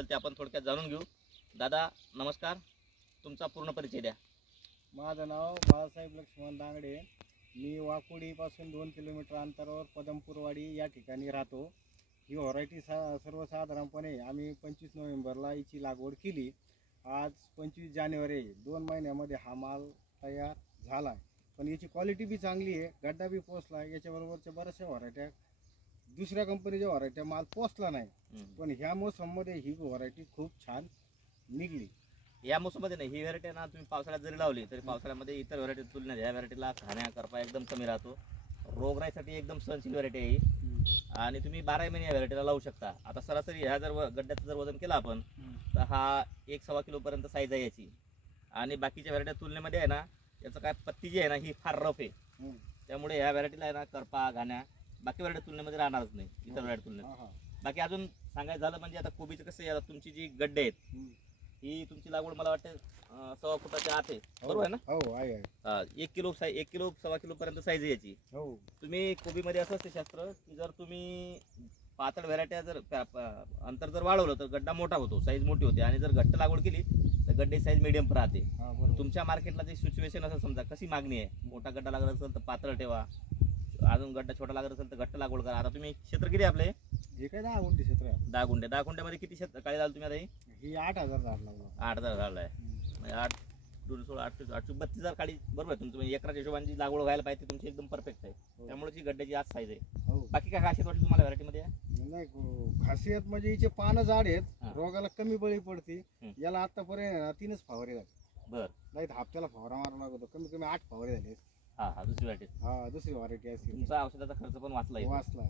ते आपण थोडक्यात जाणून घेऊ. दादा नमस्कार, तुमचा पूर्ण परिचय द्या. माझं नाव बाळासाहेब लक्ष्मण दांगडे. मी वाकोडीपासून 2 किलोमीटर अंतरावर पदमपूरवाडी या ठिकाणी राहतो. ही व्हरायटी सर्वसाधारणपणे आम्ही 25 नोव्हेंबरला हिची लागवड केली. आज 25 जानेवारी, 2 महिन्यामध्ये हा माल तयार झाला आहे. पण याची क्वालिटी बी चांगली आहे, गड्डा बी पोचला आहे. याच्याबरोबरच्या बऱ्याचशा व्हरायट्या दुसऱ्या कंपनीच्या व्हरायट्या माल पोचला नाही, पण ह्या मोसममध्ये ही व्हरायटी खूप छान निघली. या मोसममध्ये नाही, ही व्हरायटी ना तुम्ही पावसाळ्यात जरी लावली तरी पावसाळ्यामध्ये इतर व्हरायटी तुलनेत ह्या व्हरायटीला खाण्या करपा एकदम कमी राहतो. रोगराईसाठी एकदम सहनशील व्हरायटी आहे ही. आणि तुम्ही 12 महिने या व्हरायटीला लावू शकता. आता सरासरी ह्या जर गड्ड्याचं जर वजन केलं आपण तर हा 1-1.25 किलोपर्यंत साईज आहे याची. आणि बाकीच्या व्हरायटी तुलनेमध्ये आहे ना, याचं काय पत्ती जी आहे ना ही फार रफ आहे. त्यामुळे ह्या व्हरायटीला आहे ना करपा घाण्या बाकी व्हरायटी तुलनेमध्ये राहणारच नाही इतर व्हरायटी तुलनेत. बाकी अजून सांगायचं झालं म्हणजे आता कोबीचं कसं आहे, आता तुमची जी गड्डे आहेत ही तुमची लागवड मला वाटतं 1.25 फुटाच्या आत आहे, बरोबर आहे ना? हो आहे. 1 किलो 1.25 किलो पर्यंत साईज आहे याची. हो. तुम्ही कोबीमध्ये असं असते शास्त्र की जर तुम्ही पातळ व्हरायट्या जर अंतर जर वाढवलं तर गड्डा मोठा होतो, साईज मोठी होते. आणि जर घट्ट लागवड केली तर गड्डे साईज मिडियम राहते. तुमच्या मार्केटला जी सिच्युएशन असेल, समजा कशी मागणी आहे, मोठा गड्डा लागत असेल तर पातळ ठेवा, अजून गड्डा छोटा लागत असेल तर घट्ट लागवड करा. आता तुम्ही क्षेत्र किती आपले? हे काय 10 गुंठे क्षेत्र आहे. 10 गुंठे. 10 गुंठ्यामध्ये किती शेत काळी झालं तुम्ही आता? ही 8,000 झाड लावलं. 8,000 झालं आहे म्हणजे 8 2 16 8 32,000 काळी, बरोबर आहे. तुमचं एकराच्या हिशोबाने जी लागवड व्हायला पाहिजे तुमची एकदम परफेक्ट आहे. त्यामुळे जी गड्ड्याची आज साईज आहे. बाकी काय खासियत वाटली तुम्हाला व्हरायटीमध्ये? नाही, खासियत म्हणजे हिचे पानं जाड आहेत, रोगाला कमी बळी पडते. याला आतापर्यंत 3च फवारे झाले. बरं. नाही हप्त्याला फवारा मारावा लागतो, कमी कमी 8 फवारे झाले. दुसरी व्हरायटी. दुसरी व्हरायटी असते. तुमचा औषधाचा खर्च पण वाचला. वाचला.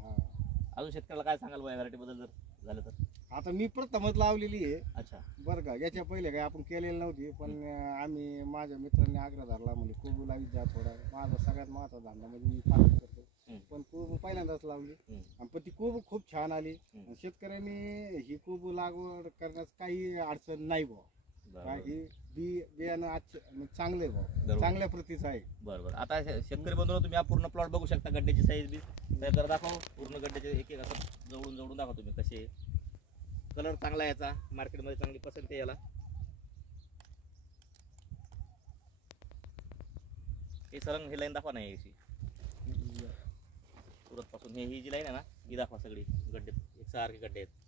अजून शेतकऱ्याला काय सांगाल या व्हरायटी बद्दल जर झालं तर? आता मी प्रथमच लावलेली आहे. अच्छा. बरं का, याच्या पहिले काय आपण केलेली नव्हती, पण आम्ही माझ्या मित्रांनी आग्रह धरला म्हणजे कोबू लावीत जा थोडा. माझा सगळ्यात महत्वाचा धंदा म्हणजे मी पालन करतो, पण कोबू पहिल्यांदाच लावली. पण ती कोबू खूप छान आली. शेतकऱ्यांनी ही कोबू लागवड करण्यास काही अडचण नाही भाऊ. ही बियाणं चांगले भाऊ, चांगल्या प्रतीचं आहे. बरोबर. आता शेतकरी बंधूंनो, तुम्ही हा पूर्ण प्लॉट बघू शकता. गड्ड्याची साईज बी जर दाखव, पूर्ण गड्ड्याचे एक एक असं जवळून दाखवा तुम्ही कसे. कलर चांगला आहे याचा, मार्केटमध्ये चांगली पसंत आहे याला. हे सरंग ही लाईन दाखवा नाही याची सुरत पासून ही जी लाईन आहे ना ही दाखवा. सगळी गड्डे एकसारखे गड्डे आहेत.